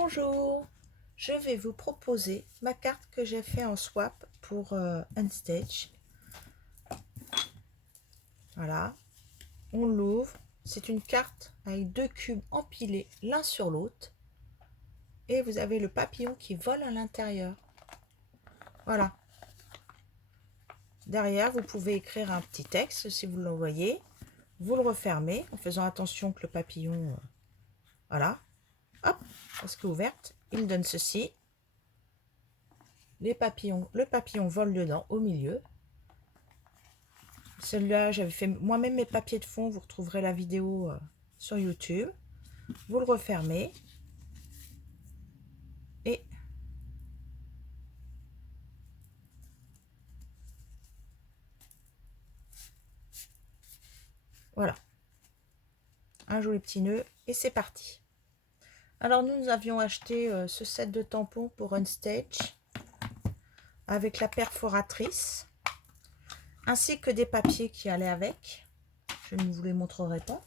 Bonjour, je vais vous proposer ma carte que j'ai fait en swap pour Unstage. Voilà, on l'ouvre. C'est une carte avec deux cubes empilés l'un sur l'autre. Et vous avez le papillon qui vole à l'intérieur. Voilà. Derrière, vous pouvez écrire un petit texte si vous l'envoyez. Vous le refermez en faisant attention que le papillon... voilà. Hop, parce qu'ouverte, il donne ceci. Le papillon vole dedans, au milieu. Celui-là, j'avais fait moi-même mes papiers de fond. Vous retrouverez la vidéo sur YouTube. Vous le refermez. Et voilà. Un joli petit nœud. Et c'est parti. Alors, nous avions acheté ce set de tampons pour Unstage avec la perforatrice, ainsi que des papiers qui allaient avec. Je ne vous les montrerai pas,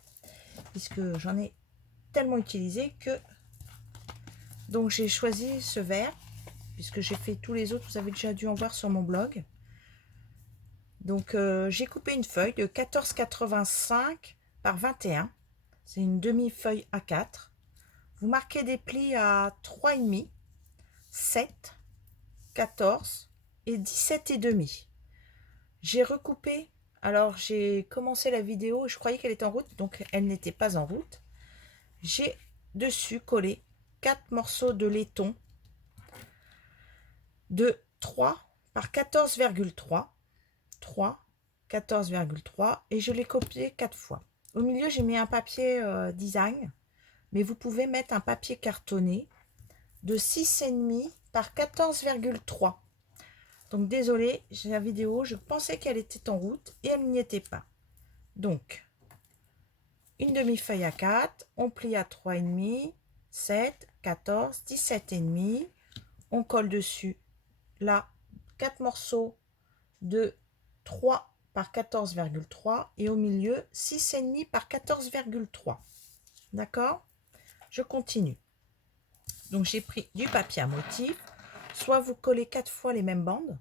puisque j'en ai tellement utilisé que... Donc, j'ai choisi ce vert, puisque j'ai fait tous les autres. Vous avez déjà dû en voir sur mon blog. Donc, j'ai coupé une feuille de 14,85 par 21. C'est une demi-feuille A4. Vous marquez des plis à 3,5, 7, 14 et 17,5. J'ai recoupé. Alors, j'ai commencé la vidéo, je croyais qu'elle était en route, donc elle n'était pas en route. J'ai dessus collé 4 morceaux de laiton de 3 par 14,3. 3, 14,3 et je l'ai copié 4 fois. Au milieu, j'ai mis un papier design, mais vous pouvez mettre un papier cartonné de 6,5 par 14,3. Donc, désolé, j'ai la vidéo, je pensais qu'elle était en route et elle n'y était pas. Donc, une demi-feuille à 4, on plie à 3,5, 7, 14, 17,5. On colle dessus, là, 4 morceaux de 3 par 14,3 et au milieu 6,5 par 14,3. D'accord? Je continue. Donc j'ai pris du papier à motif. Soit vous collez 4 fois les mêmes bandes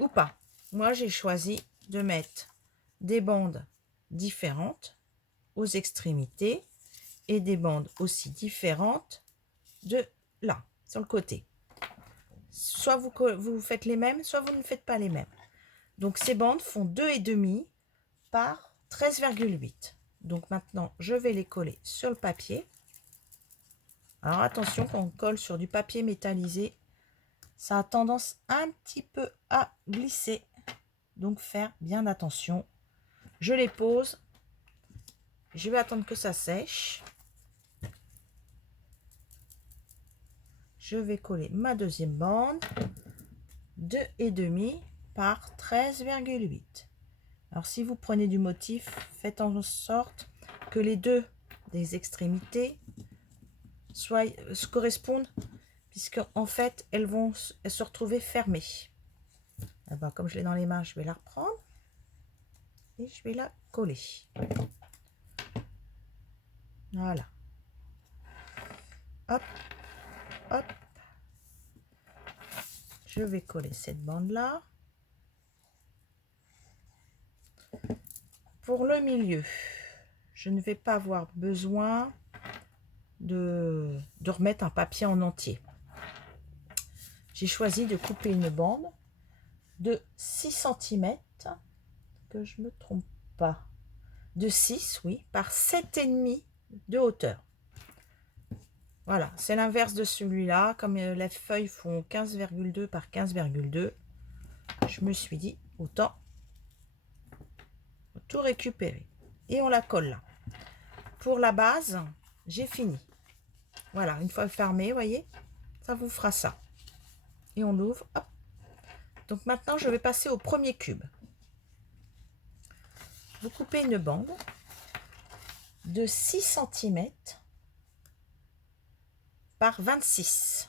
ou pas. Moi j'ai choisi de mettre des bandes différentes aux extrémités et des bandes aussi différentes de là, sur le côté. Soit vous faites les mêmes, soit vous ne faites pas les mêmes. Donc ces bandes font 2,5 par 13,8. Donc maintenant, je vais les coller sur le papier. Alors attention, quand on colle sur du papier métallisé, ça a tendance un petit peu à glisser. Donc faire bien attention. Je les pose. Je vais attendre que ça sèche. Je vais coller ma deuxième bande. 2,5 par 13,8. Alors si vous prenez du motif, faites en sorte que les deux des extrémités se correspondent, puisque en fait elles vont se retrouver fermées. Ah ben, comme je l'ai dans les mains, je vais la reprendre et je vais la coller. Voilà. Hop, hop. Je vais coller cette bande là. Pour le milieu, je ne vais pas avoir besoin de remettre un papier en entier. J'ai choisi de couper une bande de 6 cm, que je me trompe pas, de 6, oui, par 7,5 de hauteur. Voilà, c'est l'inverse de celui-là. Comme les feuilles font 15,2 par 15,2, je me suis dit, autant tout récupérer. Et on la colle là. Pour la base, j'ai fini. Voilà, une fois fermé, voyez, ça vous fera ça. Et on l'ouvre, hop. Donc maintenant, je vais passer au premier cube. Vous coupez une bande de 6 cm par 26.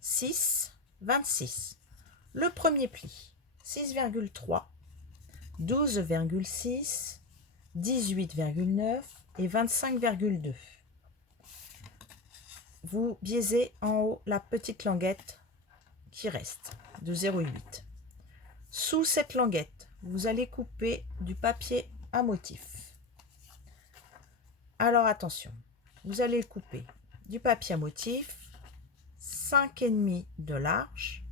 6, 26. Le premier pli, 6,3, 12,6, 18,9 et 25,2. vous biaisez en haut la petite languette qui reste de 0,8. Sous cette languette, vous allez couper du papier à motif. Alors attention, vous allez couper du papier à motif 5,5 de large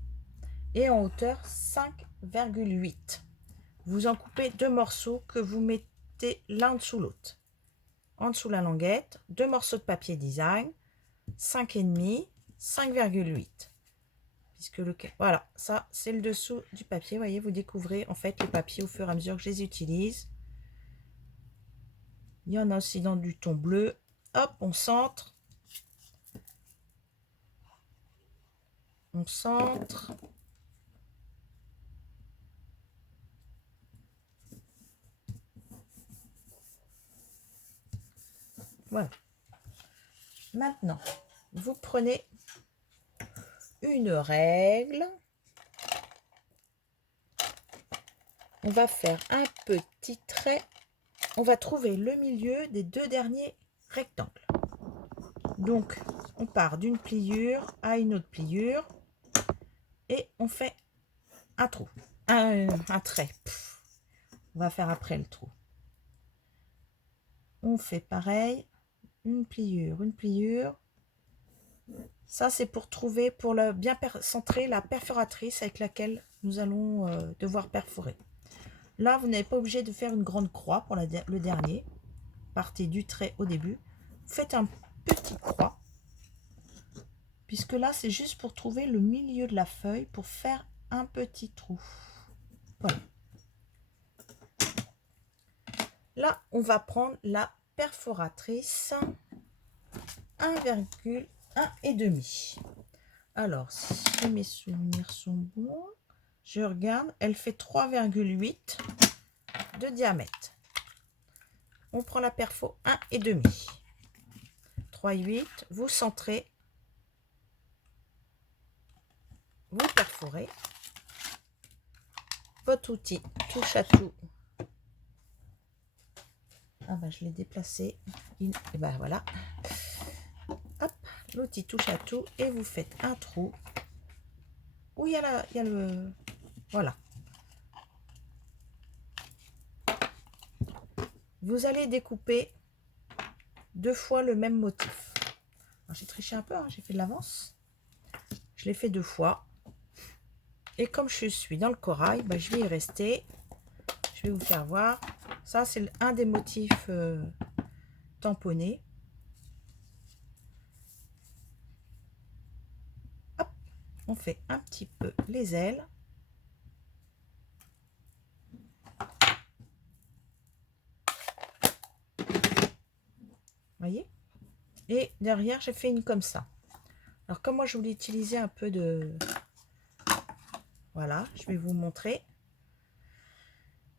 et en hauteur 5,8. Vous en coupez 2 morceaux que vous mettez l'un dessous l'autre. En dessous la languette, 2 morceaux de papier design, 5,5, 5,8. Puisque voilà, ça c'est le dessous du papier. Vous voyez, vous découvrez en fait les papiers au fur et à mesure que je les utilise. Il y en a aussi dans du ton bleu. Hop, on centre. On centre. Voilà. Maintenant, vous prenez une règle. On va faire un petit trait. On va trouver le milieu des 2 derniers rectangles. Donc, on part d'une pliure à une autre pliure et on fait un trou, un trait. On va faire après le trou. On fait pareil, une pliure, une pliure. Ça, c'est pour trouver, pour bien centrer la perforatrice avec laquelle nous allons devoir perforer. Là, vous n'êtes pas obligé de faire une grande croix pour le dernier. Partez du trait au début. Faites un petit croix. Puisque là, c'est juste pour trouver le milieu de la feuille pour faire un petit trou. Voilà. Là, on va prendre la perforatrice 1,1 et demi. Alors, si mes souvenirs sont bons, je regarde, elle fait 3,8 de diamètre. On prend la perfo 1 et demi. 3,8, vous centrez, vous perforez. Votre outil touche à tout. Ah ben, je l'ai déplacé. Et ben voilà. Hop, l'outil touche à tout et vous faites un trou où il y a le... Voilà. Vous allez découper 2 fois le même motif. J'ai triché un peu, hein, j'ai fait de l'avance. Je l'ai fait 2 fois. Et comme je suis dans le corail, ben, je vais y rester. Je vais vous faire voir. Ça, c'est un des motifs tamponnés. Hop, on fait un petit peu les ailes. Voyez? Et derrière, j'ai fait une comme ça. Alors, comme moi, je voulais utiliser un peu de... Voilà, je vais vous montrer.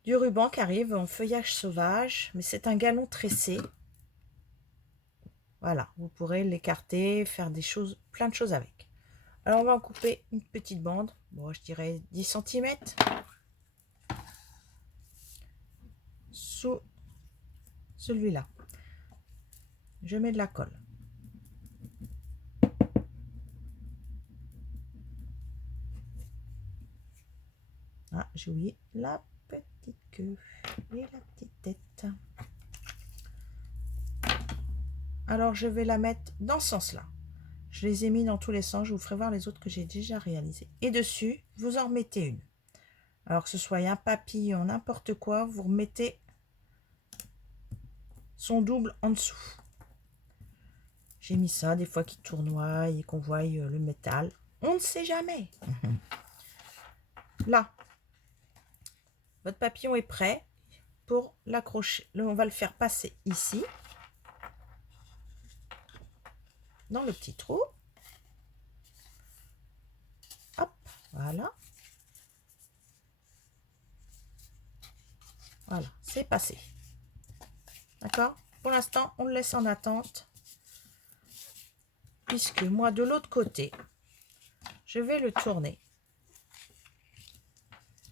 Du ruban qui arrive en feuillage sauvage, mais c'est un galon tressé. Voilà, vous pourrez l'écarter, faire des choses, plein de choses avec. Alors, on va en couper une petite bande. Bon, je dirais 10 cm. Sous celui-là. Je mets de la colle. Ah, j'ai oublié la petite queue et la petite tête. Alors, je vais la mettre dans ce sens-là. Je les ai mis dans tous les sens. Je vous ferai voir les autres que j'ai déjà réalisés. Et dessus, vous en remettez une. Alors, que ce soit un papillon, n'importe quoi, vous remettez son double en dessous. J'ai mis ça, des fois qui tournoie et qu'on voit le métal. On ne sait jamais. Là, votre papillon est prêt pour l'accrocher. On va le faire passer ici, dans le petit trou. Hop, voilà. Voilà, c'est passé. D'accord? Pour l'instant, on le laisse en attente. Puisque moi, de l'autre côté, je vais le tourner.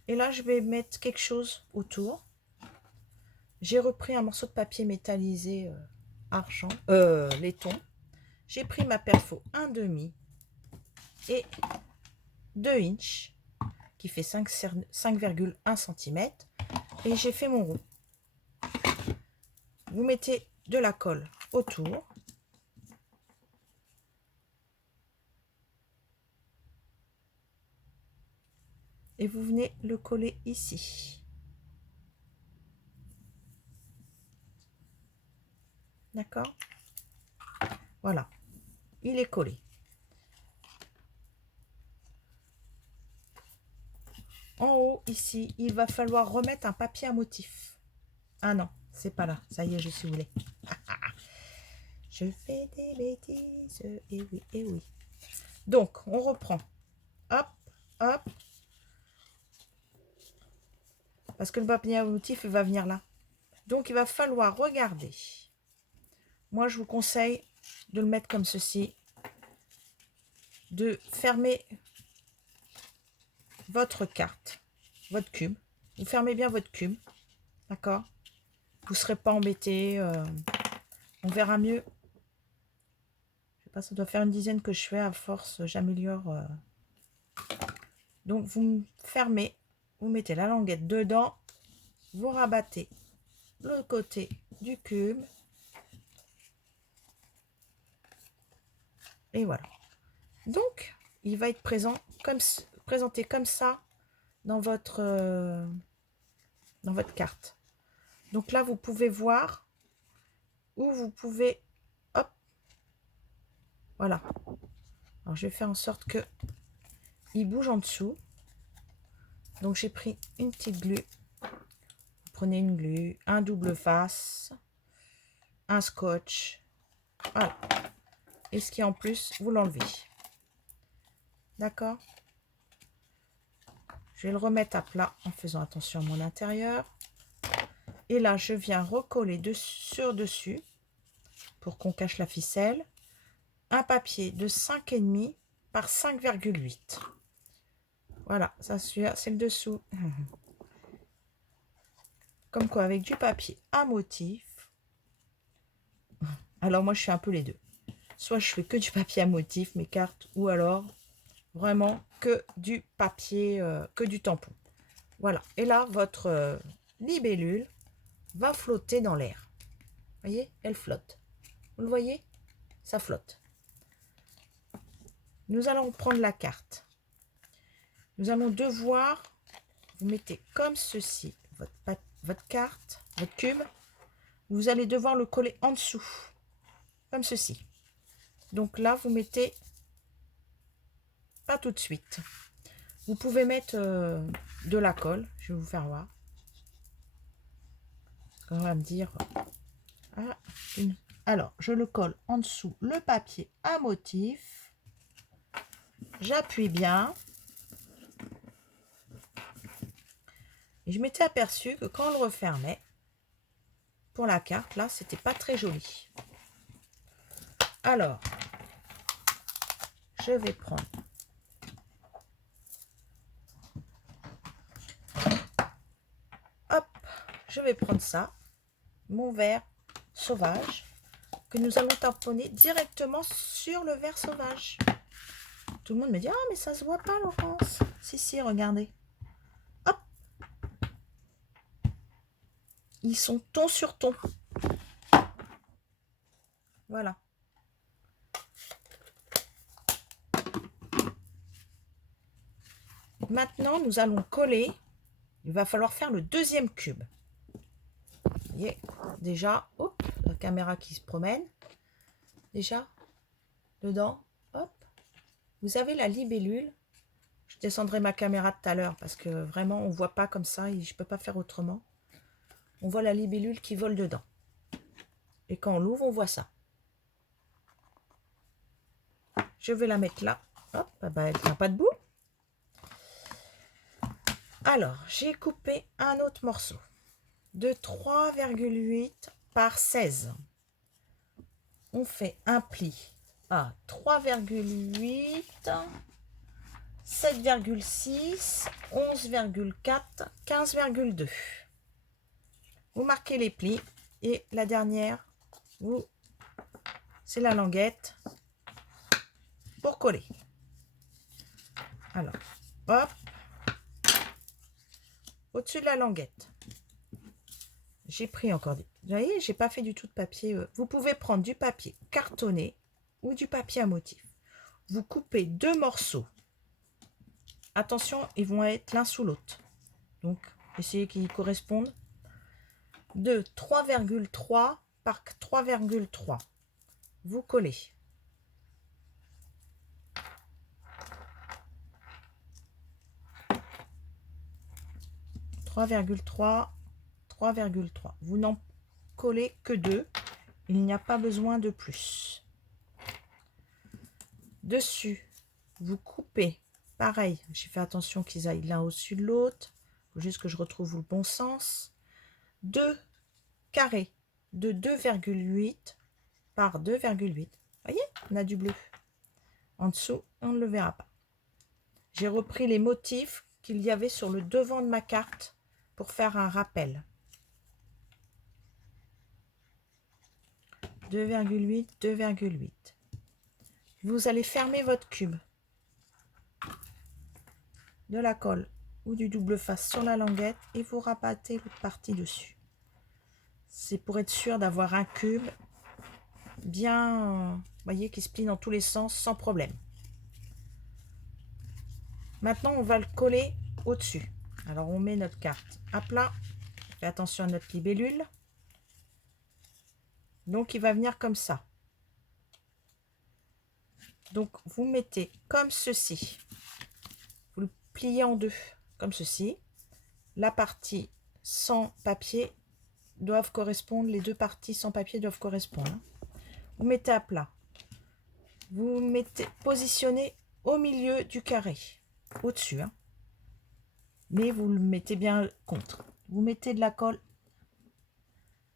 Et là, je vais mettre quelque chose autour. J'ai repris un morceau de papier métallisé argent, laiton. J'ai pris ma perfo 1,5 et 2 inches qui fait 5,1 cm et j'ai fait mon rond. Vous mettez de la colle autour. Et vous venez le coller ici. D'accord? Voilà. Il est collé. En haut, ici, il va falloir remettre un papier à motif. Ah non, c'est pas là. Ça y est, je suis où les. Je fais des bêtises. Et oui, et oui. Donc, on reprend. Hop, hop. Parce que le papier à motif, il va venir là. Donc, il va falloir regarder. Moi, je vous conseille de le mettre comme ceci. De fermer votre carte, votre cube. Vous fermez bien votre cube. D'accord? Vous ne serez pas embêté. On verra mieux. Je sais pas, ça doit faire une dizaine que je fais. À force, j'améliore. Donc, vous fermez. Vous mettez la languette dedans. Vous rabattez le côté du cube. Et voilà. Donc, il va être présenté comme ça dans votre carte. Donc là, vous pouvez voir où vous pouvez... Hop. Voilà. Alors, je vais faire en sorte que il bouge en dessous. Donc, j'ai pris une petite glu. Vous prenez une glu, un double face, un scotch. Voilà. Et ce qui est en plus, vous l'enlevez. D'accord? Je vais le remettre à plat en faisant attention à mon intérieur. Et là, je viens recoller sur dessus pour qu'on cache la ficelle. Un papier de 5,5 par 5,8. Voilà, ça c'est le dessous. Comme quoi, avec du papier à motif. Alors moi, je fais un peu les deux. Soit je fais que du papier à motif, mes cartes, ou alors vraiment que du papier, que du tampon. Voilà. Et là, votre libellule va flotter dans l'air. Vous voyez, elle flotte. Vous le voyez? Ça flotte. Nous allons prendre la carte. Nous allons devoir, vous mettez comme ceci votre carte, votre cube. Vous allez devoir le coller en dessous, comme ceci. Donc là, vous mettez, pas tout de suite. Vous pouvez mettre de la colle. Je vais vous faire voir. On va me dire... Ah, alors, je le colle en dessous le papier à motif. J'appuie bien. Et je m'étais aperçu que quand on le refermait, pour la carte, là, c'était pas très joli. Alors, je vais prendre... Hop, je vais prendre ça, mon verre sauvage, que nous allons tamponner directement sur le verre sauvage. Tout le monde me dit, ah, mais ça se voit pas, Laurence. Si, si, regardez. Hop. Ils sont ton sur ton. Voilà. Maintenant, nous allons coller. Il va falloir faire le deuxième cube. Vous voyez, déjà, hop, la caméra qui se promène. Déjà, dedans, hop. Vous avez la libellule. Je descendrai ma caméra tout à l'heure parce que vraiment, on ne voit pas comme ça et je ne peux pas faire autrement. On voit la libellule qui vole dedans. Et quand on l'ouvre, on voit ça. Je vais la mettre là. Hop, bah, elle ne tient pas debout. Alors, j'ai coupé un autre morceau de 3,8 par 16. On fait un pli à 3,8, 7,6, 11,4, 15,2. Vous marquez les plis et la dernière, c'est la languette. pour coller. Alors, hop, au-dessus de la languette. J'ai pris encore des... Vous voyez, j'ai pas fait du tout de papier. Vous pouvez prendre du papier cartonné ou du papier à motif. Vous coupez 2 morceaux. Attention, ils vont être l'un sous l'autre. Donc, essayez qu'ils correspondent. De 3,3 par 3,3. Vous collez. « 3,3, 3,3. Vous n'en collez que 2. Il n'y a pas besoin de plus. Dessus, vous coupez. Pareil, j'ai fait attention qu'ils aillent l'un au-dessus de l'autre. Il faut juste que je retrouve le bon sens. 2 carrés de 2,8 par 2,8. Voyez, on a du bleu. En dessous, on ne le verra pas. J'ai repris les motifs qu'il y avait sur le devant de ma carte pour faire un rappel. 2,8, 2,8. Vous allez fermer votre cube de la colle ou du double face sur la languette et vous rabattez l'autre partie dessus. C'est pour être sûr d'avoir un cube bien, voyez, qui se plie dans tous les sens sans problème. Maintenant, on va le coller au-dessus. Alors, on met notre carte à plat. Faites attention à notre libellule. Donc, il va venir comme ça. Donc, vous mettez comme ceci. Vous le pliez en deux, comme ceci. La partie sans papier doivent correspondre. Les deux parties sans papier doivent correspondre. Vous mettez à plat. Vous mettez positionné au milieu du carré. Au-dessus. Hein. Mais vous le mettez bien contre. Vous mettez de la colle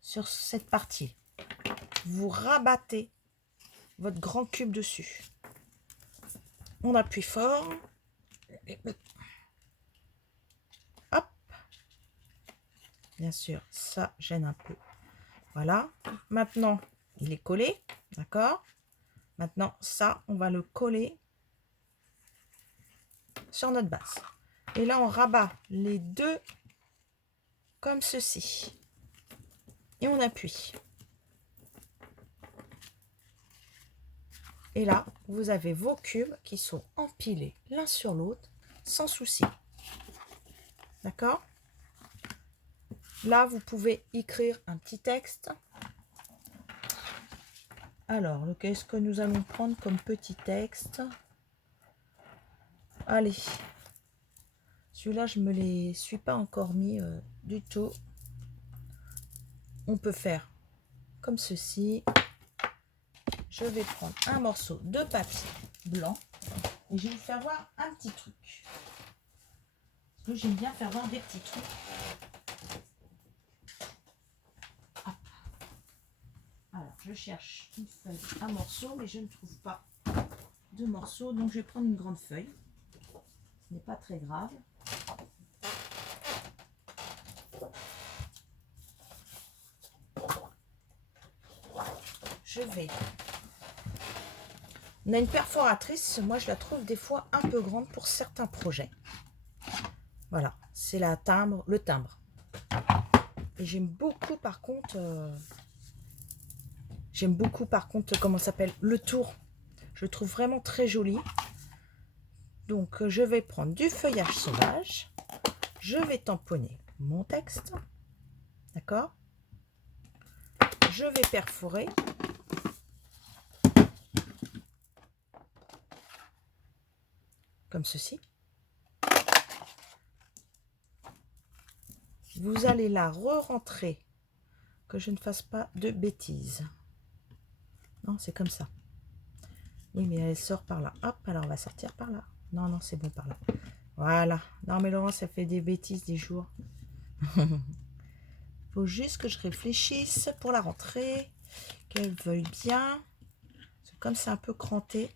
sur cette partie. Vous rabattez votre grand cube dessus. On appuie fort. Hop. Bien sûr, ça gêne un peu. Voilà. Maintenant, il est collé. D'accord? Maintenant, ça, on va le coller sur notre base. Et là, on rabat les deux comme ceci. Et on appuie. Et là, vous avez vos cubes qui sont empilés l'un sur l'autre sans souci. D'accord? Là, vous pouvez écrire un petit texte. Alors, qu'est-ce que nous allons prendre comme petit texte? Allez. Celui-là, je ne me les suis pas encore mis du tout. On peut faire comme ceci. Je vais prendre un morceau de papier blanc et je vais vous faire voir un petit truc. Parce que j'aime bien faire voir des petits trucs. Hop. Alors, je cherche une feuille, un morceau, mais je ne trouve pas de morceau. Donc, je vais prendre une grande feuille. Ce n'est pas très grave. Je vais... On a une perforatrice, moi je la trouve des fois un peu grande pour certains projets. Voilà, c'est le timbre. Et j'aime beaucoup par contre, comment ça s'appelle, le tour. Je le trouve vraiment très joli. Donc je vais prendre du feuillage sauvage. Je vais tamponner mon texte. D'accord? Je vais perforer. Comme ceci. Vous allez la re-rentrer, que je ne fasse pas de bêtises. Non, c'est comme ça. Oui, mais elle sort par là. Hop, alors on va sortir par là. Non, non, c'est bon par là. Voilà. Non, mais Laurent, ça fait des bêtises des jours. Faut juste que je réfléchisse pour la rentrée, qu'elle veuille bien. Comme c'est un peu cranté,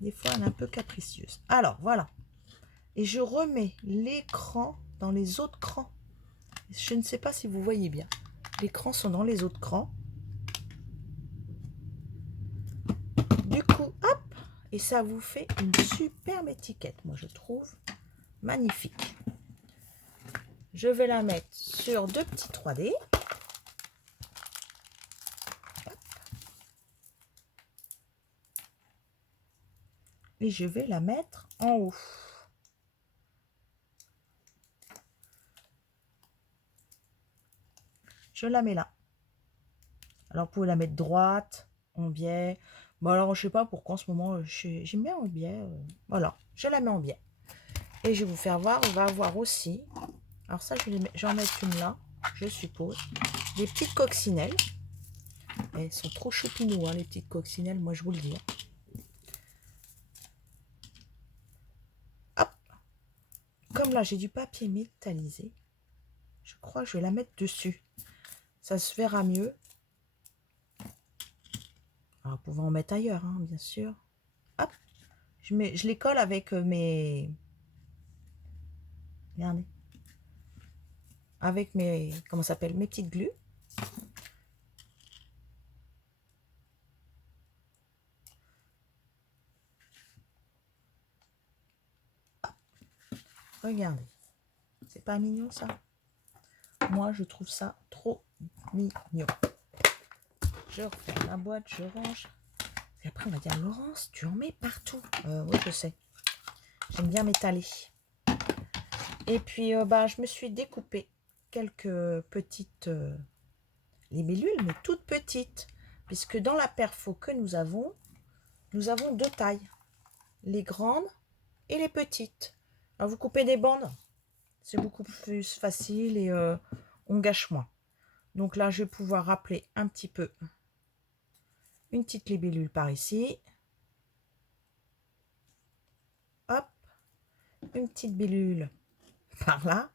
des fois, elle est un peu capricieuse. Alors, voilà. Et je remets l'écran dans les autres crans. Je ne sais pas si vous voyez bien. Les crans sont dans les autres crans. et ça vous fait une superbe étiquette. Moi, je trouve magnifique. Je vais la mettre sur 2 petits 3D. Et je vais la mettre en haut. Je la mets là. Alors, vous pouvez la mettre droite, en biais. Bon, alors, je sais pas pourquoi en ce moment, j'aime bien en biais. Voilà, je la mets en biais. Et je vais vous faire voir, on va avoir aussi, alors ça, j'en mets une là, je suppose, des petites coccinelles. Elles sont trop choupinous, hein, les petites coccinelles, moi, je vous le dis. Hop. Comme là, j'ai du papier métallisé, je crois que je vais la mettre dessus. Ça se verra mieux. Alors, vous pouvez en mettre ailleurs, hein, bien sûr. Hop. Je les colle avec mes... Regardez. Avec mes... Comment ça s'appelle? Mes petites glues. Regardez. C'est pas mignon, ça? Moi, je trouve ça trop mignon. Je referme la boîte, je range. Et après, on va dire, Laurence, tu en mets partout. Oui, je sais. J'aime bien m'étaler. Et puis, je me suis découpé quelques petites libellules, mais toutes petites. Puisque dans la perfo que nous avons 2 tailles. Les grandes et les petites. Alors, vous coupez des bandes. C'est beaucoup plus facile et on gâche moins. Donc là, je vais pouvoir rappeler un petit peu une petite libellule par ici. Hop, une petite bellule par là.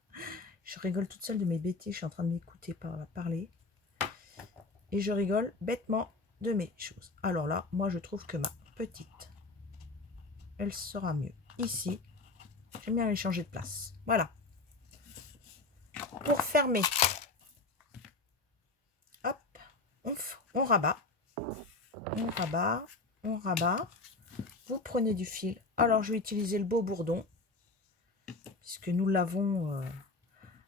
Je rigole toute seule de mes bêtises, je suis en train de m'écouter parler. Et je rigole bêtement de mes choses. Alors là, moi je trouve que ma petite, elle sera mieux ici. J'aime bien les changer de place. Voilà. Pour fermer, hop, on rabat. On rabat, on rabat. Vous prenez du fil. Alors je vais utiliser le beau bourdon. Puisque nous l'avons...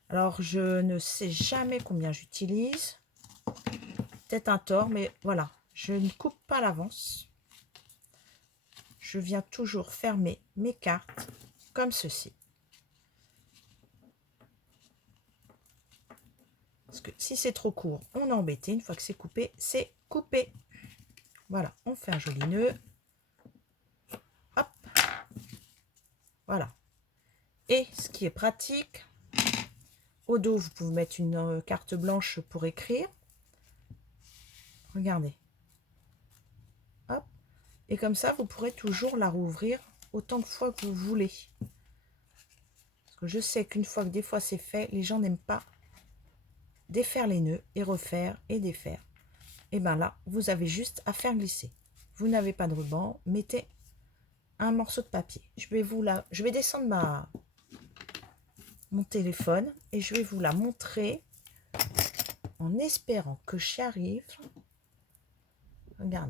Alors, je ne sais jamais combien j'utilise. Peut-être un tort, mais voilà. Je ne coupe pas à l'avance. Je viens toujours fermer mes cartes comme ceci. Parce que si c'est trop court, on est embêté. Une fois que c'est coupé, c'est coupé. Voilà, on fait un joli nœud. Hop. Voilà. Et ce qui est pratique, au dos, vous pouvez mettre une carte blanche pour écrire. Regardez. Hop. Et comme ça, vous pourrez toujours la rouvrir autant de fois que vous voulez. Parce que je sais qu'une fois que des fois c'est fait, les gens n'aiment pas défaire les nœuds et refaire et défaire. Et bien là, vous avez juste à faire glisser. Vous n'avez pas de ruban, mettez un morceau de papier. Je vais descendre mon téléphone et je vais vous la montrer en espérant que j'y arrive. Regardez.